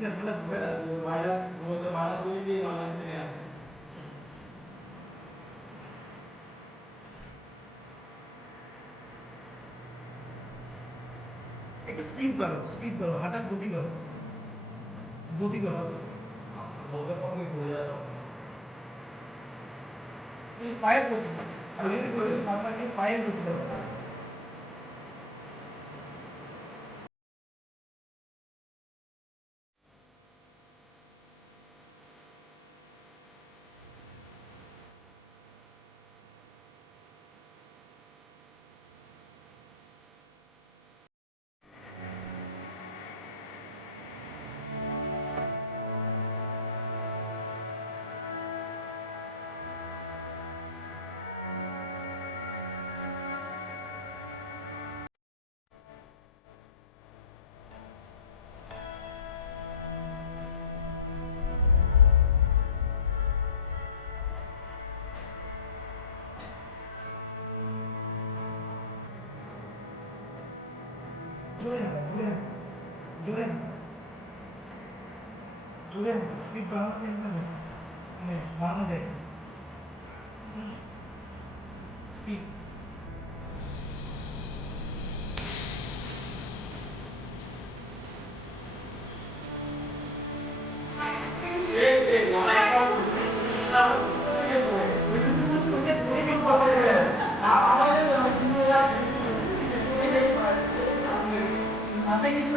-70 माइनस वो तो माइनस कोई भी माइनस नहीं है एक स्पीड करो हटा गति करो बोलते पर कोई हो जाता ये पाए गति अभी भी कोई मामला नहीं पाए गति करो जुड़े स्पीड बढ़ाना नहीं बढ़ाना दे स्पीड Nothing is